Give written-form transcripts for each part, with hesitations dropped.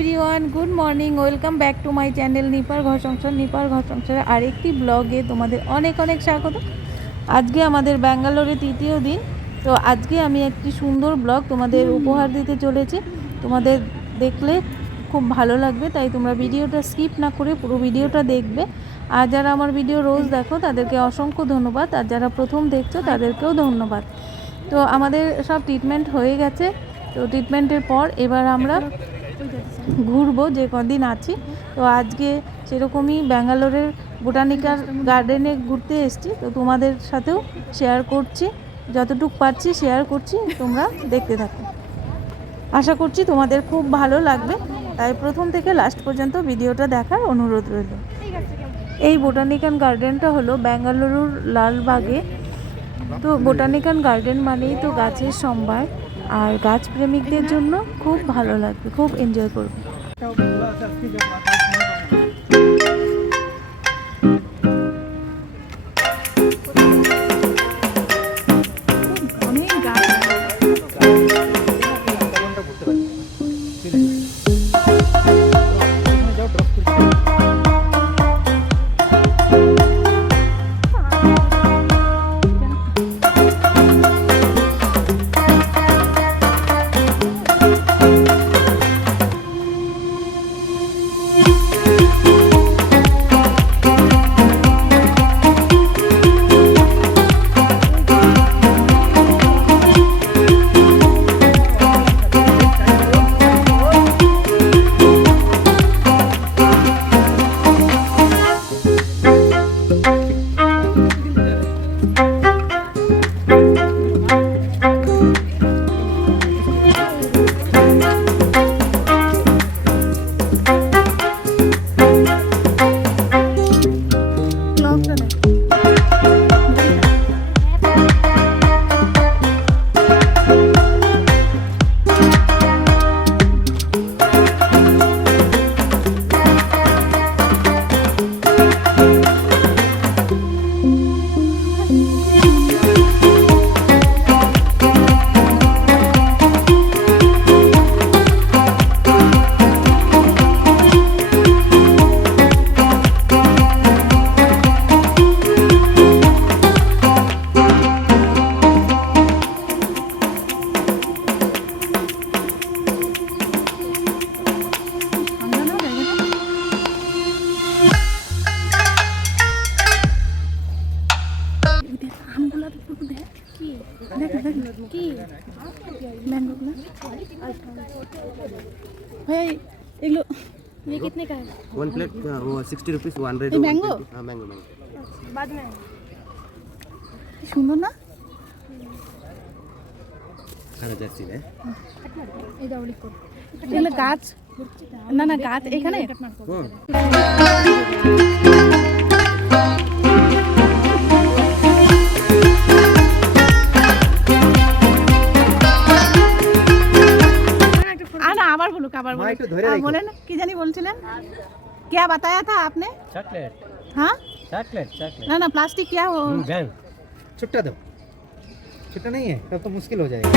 Everyone, good morning. Welcome back to my channel নিপার ঘর সংসারে আরেকটি ব্লগে তোমাদের অনেক অনেক স্বাগত। আজকে আমাদের ব্যাঙ্গালোরে তৃতীয় দিন। তো আজকে আমি একটি সুন্দর ব্লগ তোমাদের উপহার দিতে চলেছি। তোমাদের দেখলে খুব ভালো লাগবে, তাই তোমরা ভিডিওটা স্কিপ না করে পুরো ভিডিওটা দেখবে। আর যারা আমার ভিডিও রোজ দেখো তাদেরকে অসংখ্য ধন্যবাদ, আর যারা প্রথম দেখছো তাদেরকেও ধন্যবাদ। তো আমাদের সব ট্রিটমেন্ট হয়ে গেছে। তো ট্রিটমেন্টের পর এবার আমরা ঘুরবো যে কদিন আছি। তো আজকে সেরকমই ব্যাঙ্গালোরের বোটানিক্যাল গার্ডেনে ঘুরতে এসেছি। তো তোমাদের সাথেও শেয়ার করছি, যতটুকু পারছি শেয়ার করছি, তোমরা দেখতে থাকো। আশা করছি তোমাদের খুব ভালো লাগবে, তাই প্রথম থেকে লাস্ট পর্যন্ত ভিডিওটা দেখার অনুরোধ রইল। এই বোটানিক্যাল গার্ডেনটা হলো বেঙ্গালুরুর লালবাগে। তো বোটানিক্যাল গার্ডেন মানেই তো গাছের সম্ভার, আর গাছ প্রেমিকদের জন্য খুব ভালো লাগবে, খুব এনজয় করবে। ये कितने का है? 1 प्लेट वो 60 रुपीस 100। मैंगो? हाँ मैंगो बाद में সুন্দর না? খানা যাচ্ছি রে এই দাও লিখো। এগুলো গাছ না, না গাছ এখানে। आबार बोलो, आबार बोलो। बोले ना कि जानी बोलছিলেন क्या बताया था आपने? चॉकलेट। हाँ चॉकलेट ना ना प्लास्टिक क्या हो? गन छुट्टा दो, छुट्टा नहीं है तब तो मुश्किल हो जाएगा।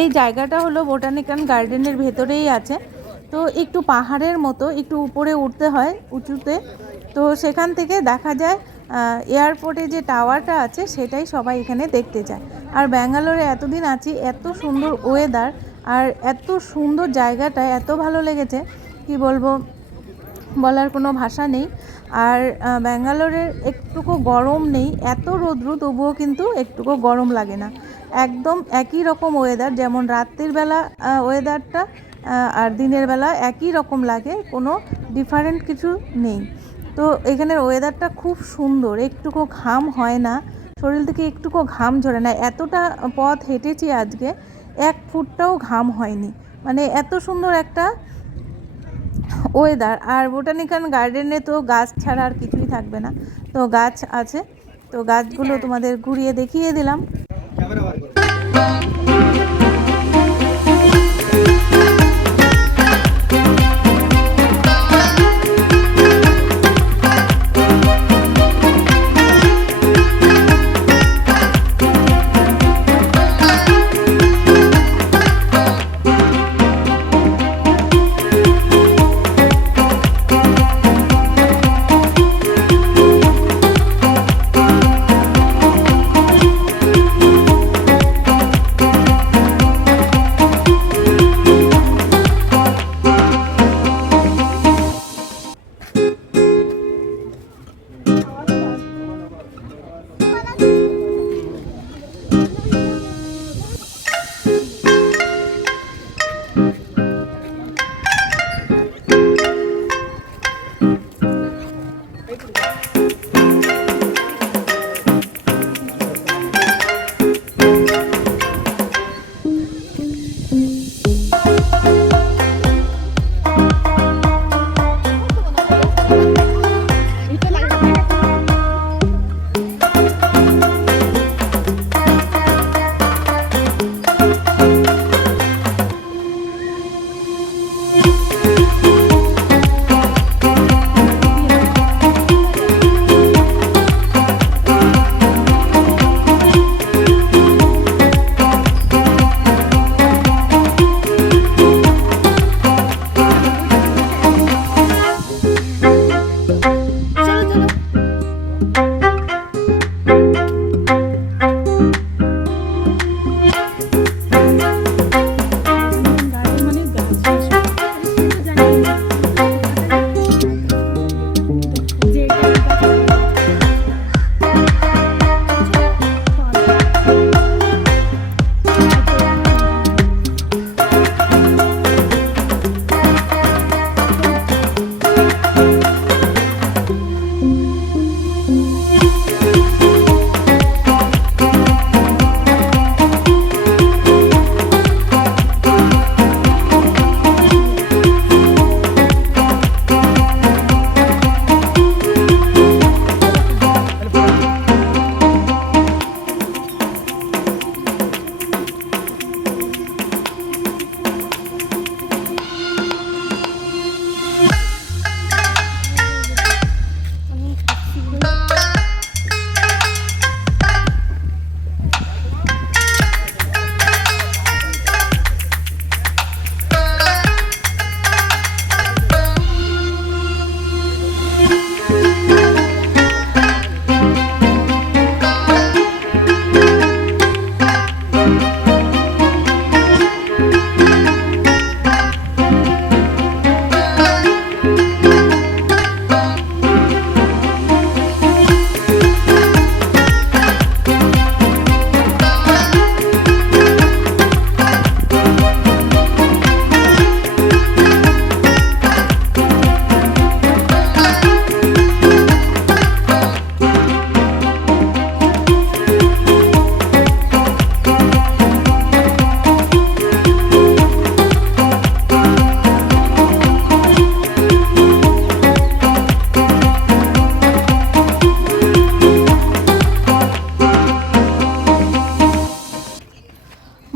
এই জায়গাটা হলো বোটানিক্যাল গার্ডেনের ভেতরেই আছে। তো একটু পাহাড়ের মতো, একটু উপরে উঠতে হয় উঁচুতে। তো সেখান থেকে দেখা যায় এয়ারপোর্টে যে টাওয়ারটা আছে সেটাই সবাই এখানে দেখতে যায়। আর ব্যাঙ্গালোরে এতদিন আছি, এত সুন্দর ওয়েদার আর এত সুন্দর জায়গাটা এত ভালো লেগেছে, কি বলবো, বলার কোনো ভাষা নেই। আর ব্যাঙ্গালোরের একটুকু গরম নেই, এত রৌদ্র তবুও কিন্তু একটুকু গরম লাগে না। একদম একই রকম ওয়েদার, যেমন রাত্রির বেলা ওয়েদারটা আর দিনের বেলা একই রকম লাগে, কোনো ডিফারেন্ট কিছু নেই। তো এখানের ওয়েদারটা খুব সুন্দর, একটুকু ঘাম হয় না, শরীর থেকে একটুকু ঘাম ঝরে না। এতটা পথ হেঁটেছি আজকে, 1 ফুটটাও ঘাম হয়নি, মানে এত সুন্দর একটা ওয়েদার। আর বোটানিক্যাল গার্ডেনে তো গাছ ছাড়া আর কিছুই থাকবে না, তো গাছ আছে, তো গাছগুলো তোমাদের ঘুরিয়ে দেখিয়ে দিলাম। ক্যামেরা বার করো।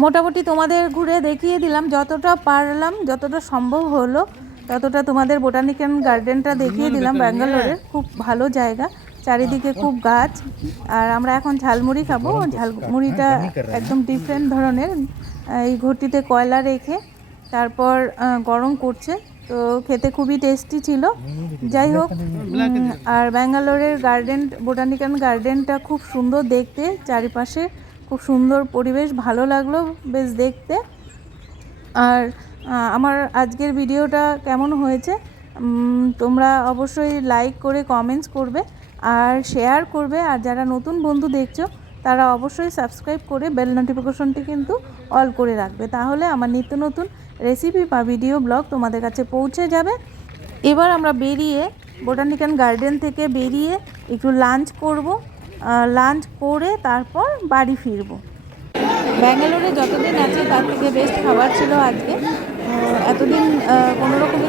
মোটামুটি তোমাদের ঘুরে দেখিয়ে দিলাম, যতটা পারলাম, যতটা সম্ভব হলো ততটা তোমাদের বোটানিক্যাল গার্ডেনটা দেখিয়ে দিলাম। ব্যাঙ্গালোরের খুব ভালো জায়গা, চারিদিকে খুব গাছ। আর আমরা এখন ঝালমুড়ি খাবো। ঝালমুড়িটা একদম ডিফারেন্ট ধরনের, এই ঘটিতে কয়লা রেখে তারপর গরম করছে, তো খেতে খুবই টেস্টি ছিল। যাই হোক, আর ব্যাঙ্গালোরের গার্ডেন, বোটানিক্যাল গার্ডেনটা খুব সুন্দর দেখতে, চারিপাশে খুব সুন্দর পরিবেশ, ভালো লাগলো বেশ দেখতে। আর আমার আজকের ভিডিওটা কেমন হয়েছে তোমরা অবশ্যই লাইক করে কমেন্টস করবে আর শেয়ার করবে। আর যারা নতুন বন্ধু দেখছো তারা অবশ্যই সাবস্ক্রাইব করে বেল নোটিফিকেশনটি কিন্তু অল করে রাখবে, তাহলে আমার নিত্য নতুন রেসিপি বা ভিডিও ব্লগ তোমাদের কাছে পৌঁছে যাবে। এবার আমরা বেরিয়ে বোটানিক্যাল গার্ডেন থেকে বেরিয়ে একটু লাঞ্চ করব, লাঞ্চ করে তারপর বাড়ি ফিরব। ব্যাঙ্গালোরে যতদিন আছে তার থেকে বেস্ট খাবার ছিল আজকে। এতদিন কোনো রকমে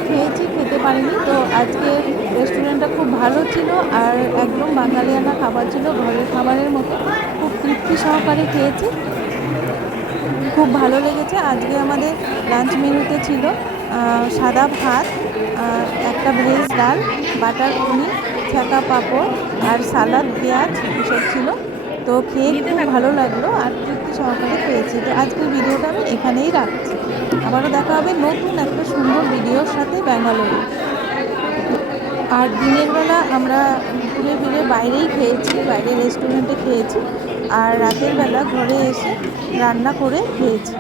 খেতে পারিনি, তো আজকে রেস্টুরেন্টটা খুব ভালো ছিল আর একদম বাঙালিয়ানা খাবার ছিল, ঘরের খাবারের মতো। খুব তৃপ্তি সহকারে খেয়েছি, খুব ভালো লেগেছে। আজকে আমাদের লাঞ্চ মেনুতে ছিল সাদা ভাত, একটা ভেজ ডাল, বাটার পনির, ছ্যাঁকা পাঁপড় আর সালাদ, পেঁয়াজ এসব ছিল। তো খেয়ে খুব ভালো লাগলো আর তৃপ্তি সহকারে খেয়েছি। তো আজকের ভিডিওটা আমি এখানেই রাখছি, আবারও দেখা হবে নতুন একটা সুন্দর ভিডিওর সাথে ব্যাঙ্গালোরে। আর দিনের বেলা আমরা ঘুরে ফিরে বাইরেই খেয়েছি, বাইরে রেস্টুরেন্টে খেয়েছি, আর রাতের বেলা ঘরে এসে রান্না করে খেয়েছি।